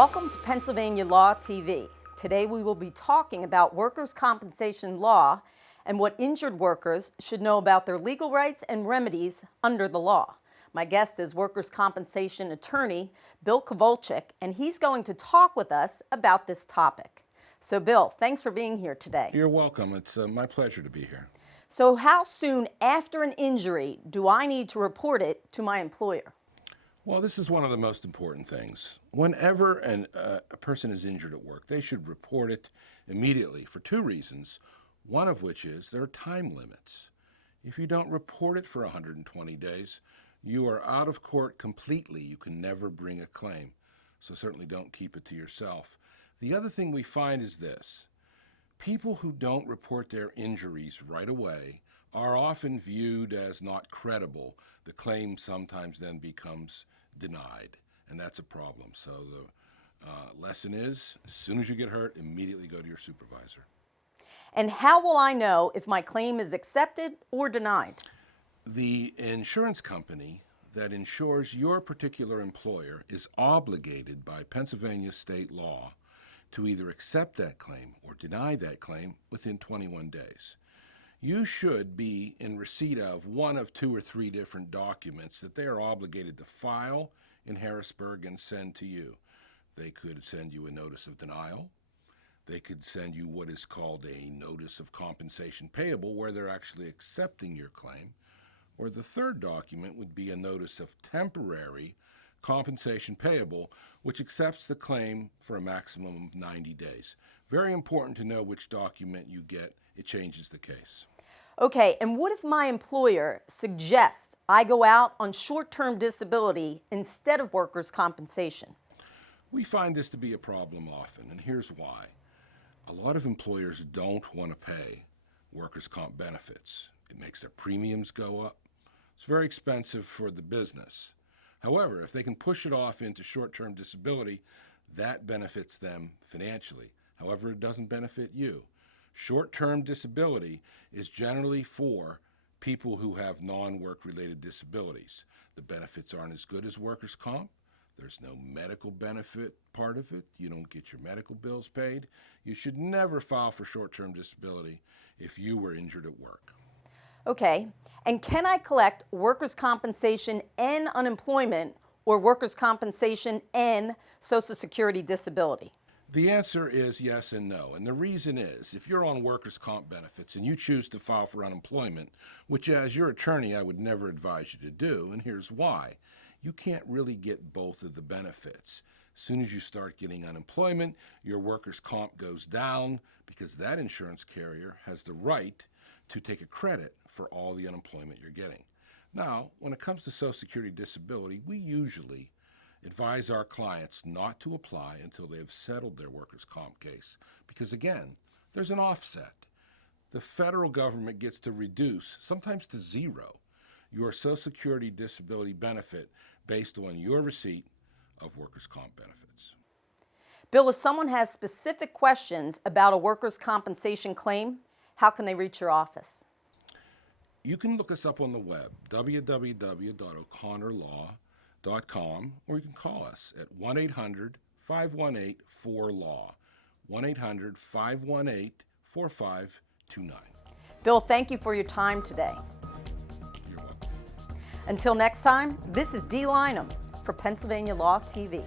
Welcome to Pennsylvania Law TV. Today we will be talking about workers' compensation law and what injured workers should know about their legal rights and remedies under the law. My guest is workers' compensation attorney Bill Kowalczyk, and he's going to talk with us about this topic. So Bill, thanks for being here today. You're welcome. It's my pleasure to be here. So how soon after an injury do I need to report it to my employer? Well, this is one of the most important things. Whenever a person is injured at work, they should report it immediately for two reasons, one of which is there are time limits. If you don't report it for 120 days, you are out of court completely. You can never bring a claim. So certainly don't keep it to yourself. The other thing we find is this. People who don't report their injuries right away are often viewed as not credible. The claim sometimes then becomes denied, and that's a problem. So the lesson is, as soon as you get hurt, immediately go to your supervisor. And how will I know if my claim is accepted or denied? The insurance company that insures your particular employer is obligated by Pennsylvania state law to either accept that claim or deny that claim within 21 days. You should be in receipt of one of two or three different documents that they are obligated to file in Harrisburg and send to you. They could send you a notice of denial. They could send you what is called a notice of compensation payable, where they're actually accepting your claim. Or the third document would be a notice of temporary compensation payable, which accepts the claim for a maximum of 90 days. Very important to know which document you get. It changes the case. Okay, and what if my employer suggests I go out on short-term disability instead of workers' compensation? We find this to be a problem often, and here's why. A lot of employers don't want to pay workers' comp benefits. It makes their premiums go up. It's very expensive for the business. However, if they can push it off into short-term disability, that benefits them financially. However, it doesn't benefit you. Short-term disability is generally for people who have non-work-related disabilities. The benefits aren't as good as workers' comp. There's no medical benefit part of it. You don't get your medical bills paid. You should never file for short-term disability if you were injured at work. Okay, and can I collect workers' compensation and unemployment, or workers' compensation and Social Security disability? The answer is yes and no. And the reason is, if you're on workers' comp benefits and you choose to file for unemployment, which as your attorney I would never advise you to do, and here's why. You can't really get both of the benefits. As soon as you start getting unemployment, your workers' comp goes down because that insurance carrier has the right to take a credit for all the unemployment you're getting. Now, when it comes to Social Security disability, we usually advise our clients not to apply until they have settled their workers' comp case. Because again, there's an offset. The federal government gets to reduce, sometimes to zero, your Social Security disability benefit based on your receipt of workers' comp benefits. Bill, if someone has specific questions about a workers' compensation claim, how can they reach your office? You can look us up on the web, www.o'connorlaw.com, or you can call us at 1-800-518-4LAW, 1-800-518-4529. Bill, thank you for your time today. You're welcome. Until next time, this is Dee Lynham for Pennsylvania Law TV.